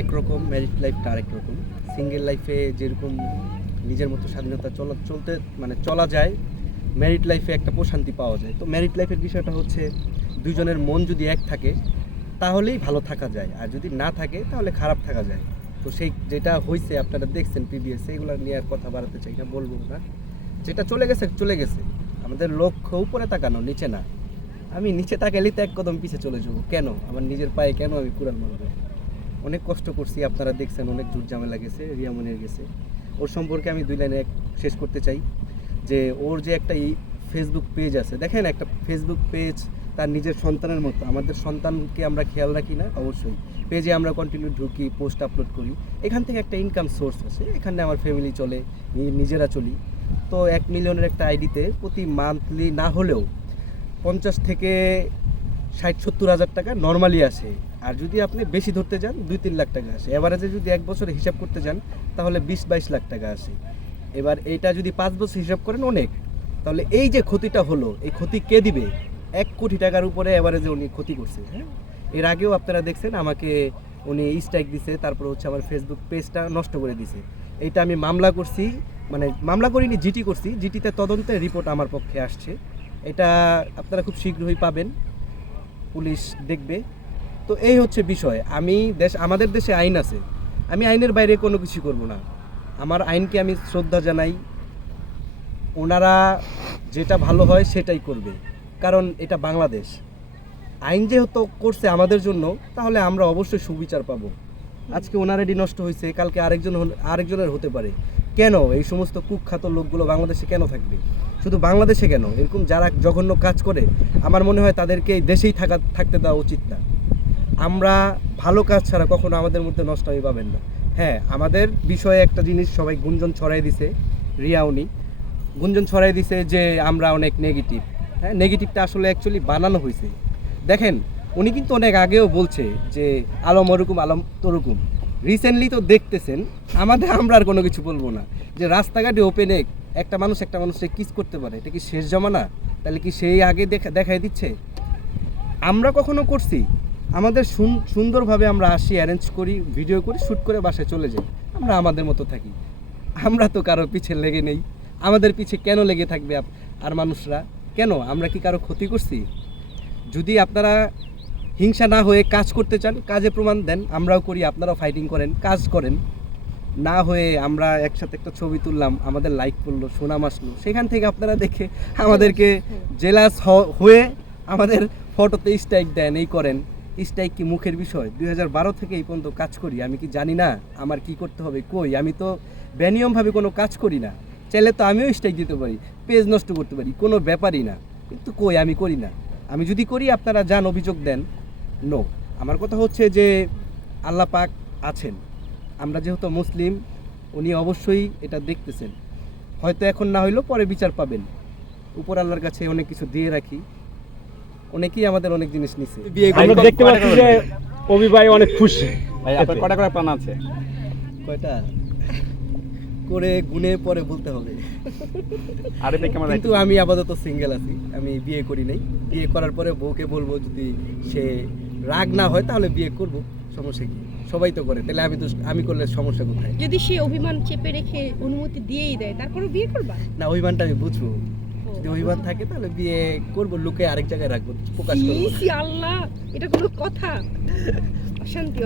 একরকম, ম্যারিড লাইফটা আরেক রকম। সিঙ্গেল লাইফে যেরকম নিজের মতো স্বাধীনতা চলা যায়, ম্যারিড লাইফে একটা প্রশান্তি পাওয়া যায়। তো ম্যারিড লাইফের বিষয়টা হচ্ছে দুজনের মন যদি এক থাকে তাহলেই ভালো থাকা যায়, আর যদি না থাকে তাহলে খারাপ থাকা যায়। তো সেই যেটা হয়েছে আপনারা দেখছেন প্রিভিয়াস, এইগুলো নিয়ে আর কথা বাড়াতে চাই না, বলবো না। যেটা চলে গেছে চলে গেছে, আমাদের লক্ষ্য উপরে তাকানো, নিচে না। আমি নিচে তাকালেই তো এক কদম পিছে চলে যাবো, কেন আমার নিজের পায়ে কেন আমি কুড়াল মারবো? অনেক কষ্ট করছি, আপনারা দেখছেন, অনেক ঝুট ঝামেলা গেছে, রিয়া মনির গেছে। ওর সম্পর্কে আমি 2 লাইনে শেষ করতে চাই যে ওর যে একটা ফেসবুক পেজ আছে, দেখেন একটা ফেসবুক পেজ তার নিজের সন্তানের মতো। আমাদের সন্তানকে আমরা খেয়াল রাখি না? অবশ্যই। পেজে আমরা কন্টিনিউ ঢুকি, পোস্ট আপলোড করি, এখান থেকে একটা ইনকাম সোর্স আছে, এখানে আমার ফ্যামিলি চলে, নিজেরা চলি। তো 1 মিলিয়নের একটা আইডিতে প্রতি মান্থলি না হলেও 50 থেকে 60-70 হাজার টাকা নর্মালি আসে। আর যদি আপনি বেশি ধরতে যান 2-3 লাখ টাকা আসে। এভারেজে যদি 1 বছরে হিসাব করতে যান তাহলে 20-22 লাখ টাকা আসে। এবার এইটা যদি 5 বছর হিসাব করেন অনেক, তাহলে এই যে ক্ষতিটা হলো, এই ক্ষতি কে দিবে? 1 কোটি টাকার উপরে এভারেজে উনি ক্ষতি করছে। হ্যাঁ, এর আগেও আপনারা দেখছেন আমাকে উনি স্ট্রাইক দিছে, তারপর হচ্ছে আমার ফেসবুক পেজটা নষ্ট করে দিছে। এইটা আমি মামলা করছি, মামলা করিনি, জিটি করছি। জিটিতে তদন্তের রিপোর্ট আমার পক্ষে আসছে, এটা আপনারা খুব শীঘ্রই পাবেন, পুলিশ দেখবে। তো এই হচ্ছে বিষয়। আমাদের দেশে আইন আছে, আমি আইনের বাইরে কোনো কিছু করব না। আমার আইনকে আমি শ্রদ্ধা জানাই, ওনারা যেটা ভালো হয় সেটাই করবে, কারণ এটা বাংলাদেশ। আইন যেহেতু করছে আমাদের জন্য, তাহলে আমরা অবশ্যই সুবিচার পাবো। আজকে ওনারেরই নষ্ট হয়েছে, কালকে আরেকজনের হতে পারে। কেন এই সমস্ত কুখ্যাত লোকগুলো বাংলাদেশে কেন থাকবে? শুধু বাংলাদেশে কেন, এরকম যারা জঘন্য কাজ করে আমার মনে হয় তাদেরকে এই দেশেই থাকতে দেওয়া উচিত না। আমরা ভালো কাজ ছাড়া কখনো আমাদের মধ্যে নষ্টামি পাবেন না। হ্যাঁ, আমাদের বিষয়ে একটা জিনিস সবাই গুঞ্জন ছড়াই দিছে, রিয়া উনি গুঞ্জন ছড়াই দিছে যে আমরা অনেক নেগেটিভ। হ্যাঁ, নেগেটিভটা আসলে অ্যাকচুয়ালি বানানো হয়েছে। দেখেন, উনি কিন্তু অনেক আগেও বলছে যে আলম ওরকম আলম তোরকম। রিসেন্টলি তো দেখতেছেন, আমরা আর কোনো কিছু বলবো না যে রাস্তাঘাটে ওপেনে একটা মানুষকে কিস করতে পারে, এটা কি শেষ জমানা? তাহলে কি সেই আগে দেখাই দিচ্ছে? আমরা কখনো করছি? আমাদের সুন্দরভাবে আমরা আসি, অ্যারেঞ্জ করি, ভিডিও করি, শ্যুট করে বাসায় চলে যাই, আমরা আমাদের মতো থাকি। আমরা তো কারোর পিছে লেগে নেই। আমাদের পিছে কেন লেগে থাকবে আর মানুষরা? কেন, আমরা কি কারো ক্ষতি করছি? যদি আপনারা হিংসা না হয়ে কাজ করতে চান, কাজে প্রমাণ দেন, আমরাও করি, আপনারাও ফাইটিং করেন, কাজ করেন। না হয়ে আমরা একসাথে একটা ছবি তুললাম, আমাদের লাইক করলো, সুনাম আসলো, সেখান থেকে আপনারা দেখে আমাদেরকে জেলাস হয়ে আমাদের ফটোতে স্ট্রাইক দেন, এই করেন। স্ট্রাইক কি মুখের বিষয়? 2012 থেকে এই পর্যন্ত কাজ করি, আমি কি জানি না আমার কি করতে হবে? কই, আমি তো বেনিয়মভাবে কোনো কাজ করি না। চাইলে তো আমিও স্ট্রাইক দিতে পারি, পেজ নষ্ট করতে পারি, কোনো ব্যাপারই না। কিন্তু কই, আমি করি না। আমি যদি করি আপনারা যান অভিযোগ দেন। নো, আমার কথা হচ্ছে যে আল্লাহ পাক আছেন, আমরা যেহেতু মুসলিম, উনি অবশ্যই এটা দেখতেছেন। হয়তো এখন না হইলেও পরে বিচার পাবেন। উপর আল্লাহর কাছে অনেক কিছু দিয়ে রাখি, অনেকেই আমাদের অনেক জিনিস নিছে। আমরা দেখতে পাচ্ছি যে অভি ভাই অনেক খুশি। ভাই আপনার কয়টা করে প্ল্যান আছে? কয়টা করে গুনে পরে বলতে হবে। আরে ভাই কেমন? কিন্তু আমি আপাতত সিঙ্গেল আছি, আমি বিয়ে করি নাই। বিয়ে করার পরে বউকে বলবো, যদি সে রাগ না হয় তাহলে বিয়ে করব, সমস্যা কি? সবাই তো করে, তাহলে আমি করলে সমস্যা কোথায়? যদি সে অভিমান চেপে রেখে অনুমতি দিয়েই দেয়, তারপরে বিয়ে করবা? না, অভিমানটা আমি বুঝবো। যদি অভিমান থাকে তাহলে বিয়ে করব, লুকে আরেক জায়গায় রাখবো, প্রকাশ করবো। আল্লাহ, এটা কোনো কথা? অশান্তি।